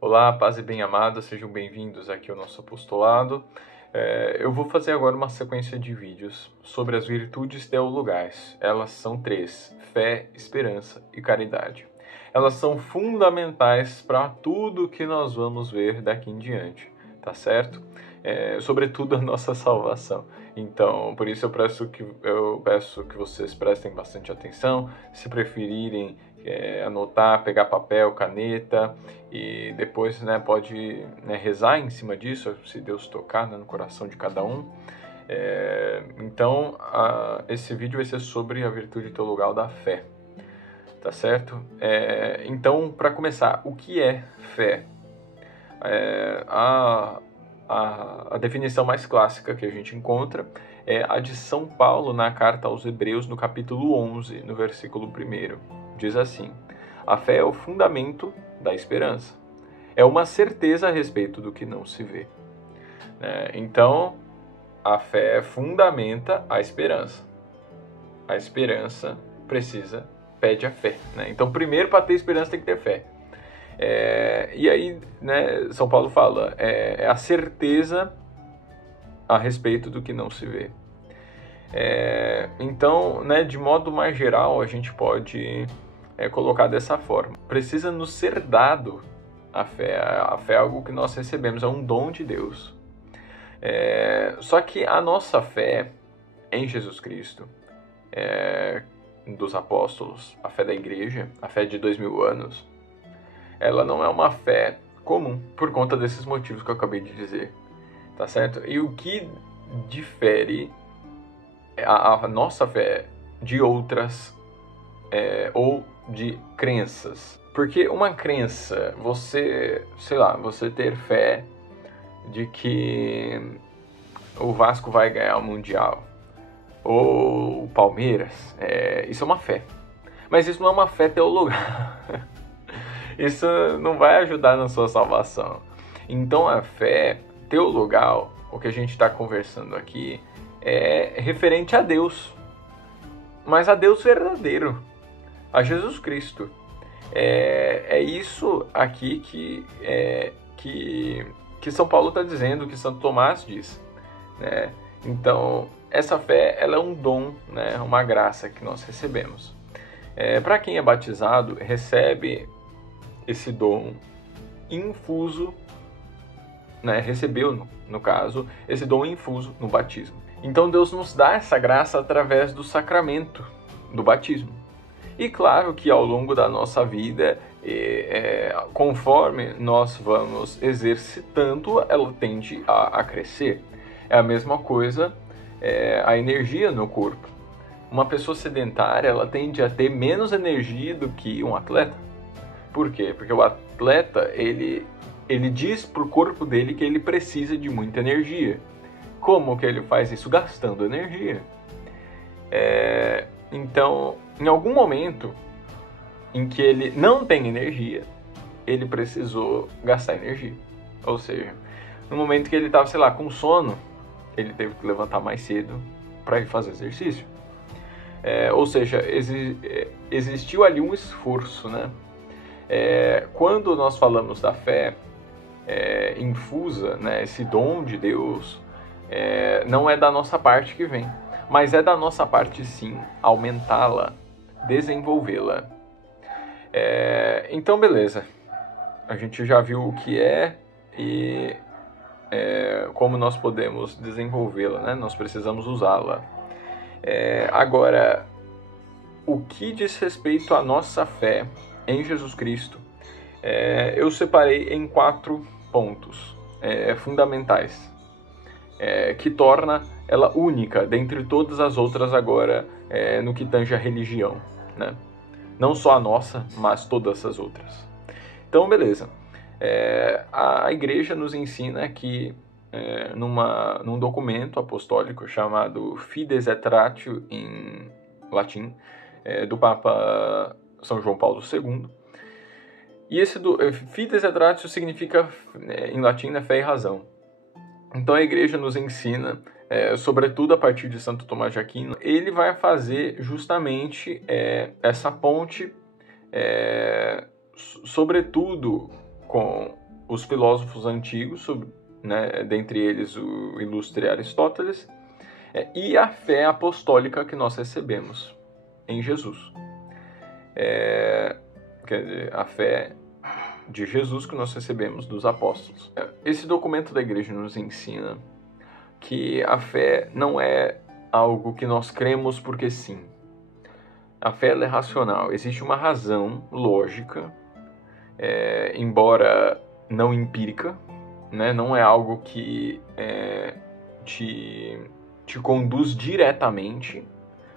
Olá, paz e bem amados, sejam bem-vindos aqui ao nosso apostolado. Eu vou fazer agora uma sequência de vídeos sobre as virtudes teologais. Elas são três: fé, esperança e caridade. Elas são fundamentais para tudo que nós vamos ver daqui em diante, tá certo? Sobretudo a nossa salvação. Então, por isso eu peço que vocês prestem bastante atenção. Se preferirem anotar, pegar papel, caneta e depois pode rezar em cima disso, se Deus tocar no coração de cada um. Então, esse vídeo vai ser sobre a virtude teologal da fé, tá certo? Então, para começar, o que é fé? A definição mais clássica que a gente encontra é a de São Paulo na carta aos Hebreus, no capítulo 11, no versículo 1. Diz assim: a fé é o fundamento da esperança. É uma certeza a respeito do que não se vê. Então, a fé fundamenta a esperança. A esperança pede a fé. Então, primeiro, para ter esperança, tem que ter fé. E aí, São Paulo fala, é a certeza a respeito do que não se vê. Então, de modo mais geral, a gente pode colocar dessa forma: precisa nos ser dado a fé. A fé é algo que nós recebemos, é um dom de Deus. Só que a nossa fé em Jesus Cristo, dos apóstolos, a fé da igreja, a fé de 2000 anos, ela não é uma fé comum, por conta desses motivos que eu acabei de dizer, tá certo? E o que difere a nossa fé de outras ou de crenças? Porque uma crença, você ter fé de que o Vasco vai ganhar o Mundial, ou o Palmeiras, isso é uma fé. Mas isso não é uma fé teologal. Isso não vai ajudar na sua salvação. Então a fé teologal, o que a gente está conversando aqui, é referente a Deus. Mas a Deus verdadeiro, a Jesus Cristo. É isso aqui que São Paulo está dizendo, que Santo Tomás diz. Então, essa fé ela é um dom, uma graça que nós recebemos. Para quem é batizado, recebe esse dom infuso, recebeu, no caso, esse dom infuso no batismo. Então Deus nos dá essa graça através do sacramento do batismo. E claro que ao longo da nossa vida, conforme nós vamos exercitando, ela tende a crescer. É a mesma coisa a energia no corpo. Uma pessoa sedentária, ela tende a ter menos energia do que um atleta. Por quê? Porque o atleta, ele diz para o corpo dele que ele precisa de muita energia. Como que ele faz isso? Gastando energia. Então, em algum momento em que ele não tem energia, ele precisou gastar energia. Ou seja, no momento que ele estava, com sono, ele teve que levantar mais cedo para ir fazer exercício. Ou seja, existiu ali um esforço, Quando nós falamos da fé infusa, esse dom de Deus, não é da nossa parte que vem, mas é da nossa parte sim, aumentá-la, desenvolvê-la. Então, beleza, a gente já viu o que e como nós podemos desenvolvê-la, nós precisamos usá-la. Agora, o que diz respeito à nossa fé em Jesus Cristo, eu separei em 4 pontos fundamentais, que torna ela única dentre todas as outras agora, no que tange a religião, Não só a nossa, mas todas as outras. Então, beleza. A igreja nos ensina que, num documento apostólico chamado Fides et Ratio, em latim, do Papa São João Paulo II. E esse Fides et Ratio significa, em latim, fé e razão. Então a igreja nos ensina, sobretudo a partir de Santo Tomás de Aquino, ele vai fazer justamente essa ponte, sobretudo com os filósofos antigos, né, dentre eles o ilustre Aristóteles, e a fé apostólica que nós recebemos em Jesus. Quer dizer, a fé de Jesus que nós recebemos dos apóstolos. Esse documento da igreja nos ensina que a fé não é algo que nós cremos porque sim. A fé é racional. Existe uma razão lógica, embora não empírica, né? Não é algo que te conduz diretamente,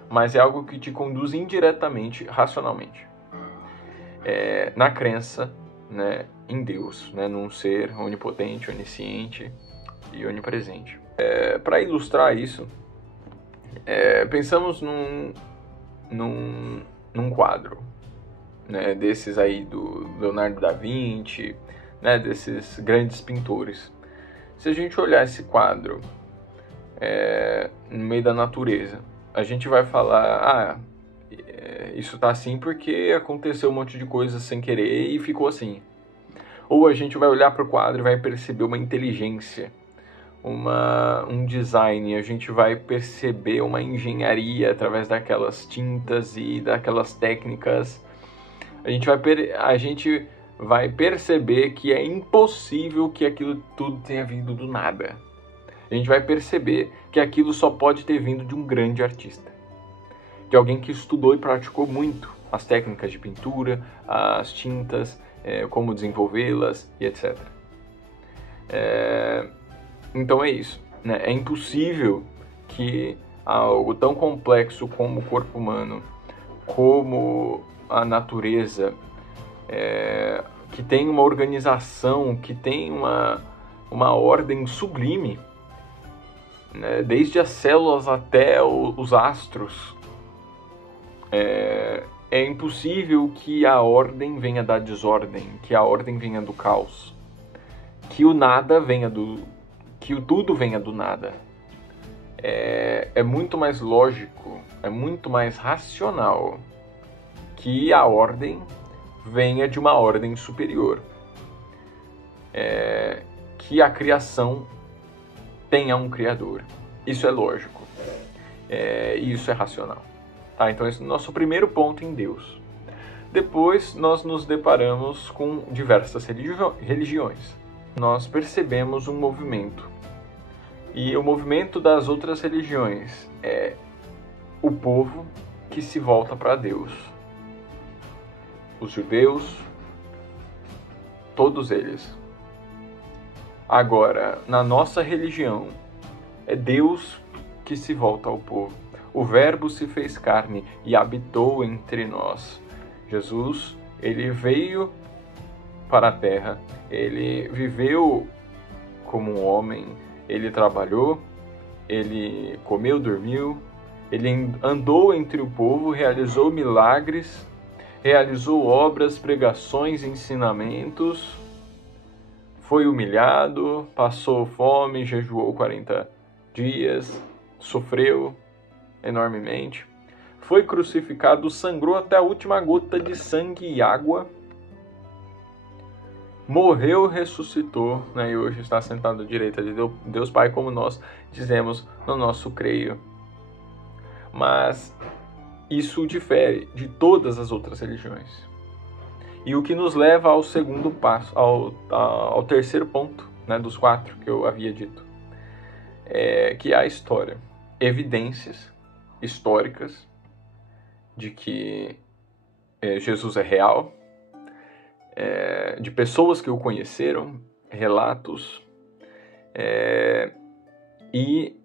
mas é algo que te conduz indiretamente, racionalmente. Na crença, né, em Deus, né, num ser onipotente, onisciente e onipresente. Para ilustrar isso, pensamos num quadro, né, desses aí do Leonardo da Vinci, né, desses grandes pintores. Se a gente olhar esse quadro no meio da natureza, a gente vai falar, isso tá assim porque aconteceu um monte de coisas sem querer e ficou assim. Ou a gente vai olhar para o quadro e vai perceber uma inteligência, um design, a gente vai perceber uma engenharia através daquelas tintas e daquelas técnicas. A gente vai perceber que é impossível que aquilo tudo tenha vindo do nada. A gente vai perceber que aquilo só pode ter vindo de um grande artista, de alguém que estudou e praticou muito as técnicas de pintura, as tintas, como desenvolvê-las e etc. Então é isso, né? É impossível que algo tão complexo como o corpo humano, como a natureza, que tem uma organização, que tem uma ordem sublime, né? Desde as células até os astros, é impossível que a ordem venha da desordem, que a ordem venha do caos, que o nada venha que o tudo venha do nada. É muito mais lógico, é muito mais racional que a ordem venha de uma ordem superior, que a criação tenha um criador. Isso é lógico, e isso é racional. Tá? Então esse é o nosso primeiro ponto em Deus. Depois nós nos deparamos com diversas religiões. Nós percebemos um movimento. E o movimento das outras religiões é o povo que se volta para Deus. Os judeus, todos eles. Agora, na nossa religião, é Deus que se volta ao povo. O Verbo se fez carne e habitou entre nós. Jesus, ele veio para a terra, ele viveu como um homem, ele trabalhou, ele comeu, dormiu, ele andou entre o povo, realizou milagres, realizou obras, pregações, ensinamentos, foi humilhado, passou fome, jejuou 40 dias, sofreu enormemente, foi crucificado, sangrou até a última gota de sangue e água, morreu, ressuscitou, né, e hoje está sentado à direita de Deus Pai, como nós dizemos no nosso creio. Mas isso difere de todas as outras religiões. E o que nos leva ao segundo passo, ao terceiro ponto, né, dos 4 que eu havia dito, que é a história. Evidências históricas de que Jesus é real, de pessoas que o conheceram, relatos, e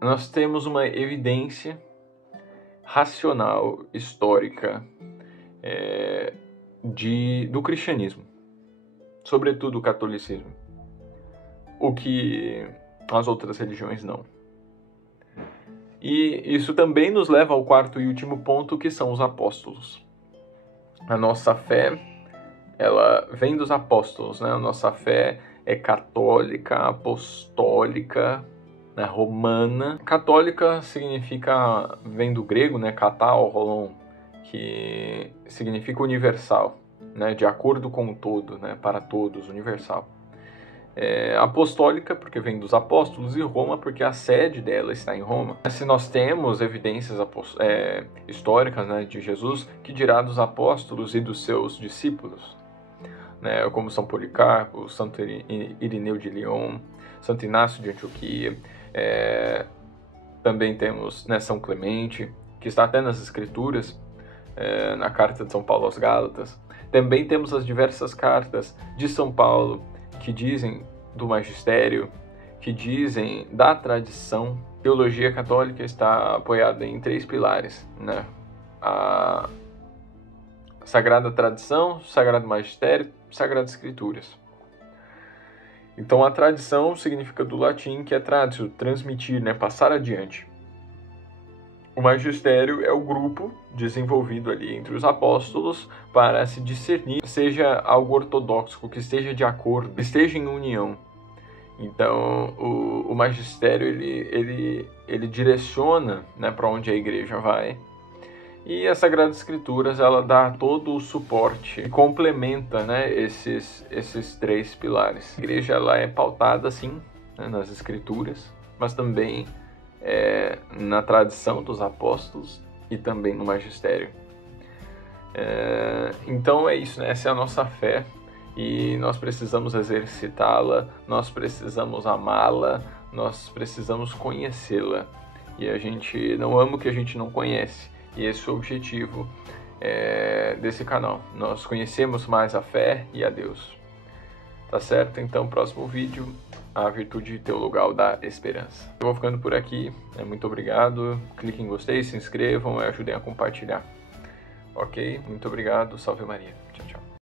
nós temos uma evidência racional, histórica, do cristianismo, sobretudo o catolicismo, o que as outras religiões não. E isso também nos leva ao quarto e último ponto, que são os apóstolos. A nossa fé, ela vem dos apóstolos, né? A nossa fé é católica, apostólica, né? Romana. Católica vem do grego, né? Katao, rolon, que significa universal. né, de acordo com o todo, né, para todos, universal. Apostólica, porque vem dos apóstolos, e Roma, porque a sede dela está em Roma. Se nós temos evidências históricas, né, de Jesus, que dirá dos apóstolos e dos seus discípulos, né, como São Policarpo, Santo Irineu de Lyon, Santo Inácio de Antioquia, também temos, né, São Clemente, que está até nas Escrituras, na carta de São Paulo aos Gálatas. Também temos as diversas cartas de São Paulo, que dizem do magistério, que dizem da tradição. A teologia católica está apoiada em 3 pilares, né? A Sagrada Tradição, Sagrado Magistério, Sagradas Escrituras. Então a tradição significa do latim que é traditio, transmitir, né? Passar adiante. O magistério é o grupo desenvolvido ali entre os apóstolos para se discernir, seja algo ortodoxo, que esteja de acordo, que esteja em união. Então, o magistério ele direciona, né, para onde a igreja vai. E a Sagrada Escrituras, ela dá todo o suporte e complementa, né, esses 3 pilares. A igreja, ela é pautada, sim, né, nas Escrituras, mas também na tradição dos apóstolos e também no magistério. Então é isso, né? Essa é a nossa fé e nós precisamos exercitá-la, nós precisamos amá-la, nós precisamos conhecê-la. E a gente não ama o que a gente não conhece, e esse é o objetivo desse canal. Nós conhecemos mais a fé e a Deus. Tá certo? Então, próximo vídeo, a virtude teologal da esperança. Eu vou ficando por aqui. Muito obrigado. Cliquem em gostei, se inscrevam e ajudem a compartilhar. Ok? Muito obrigado. Salve Maria.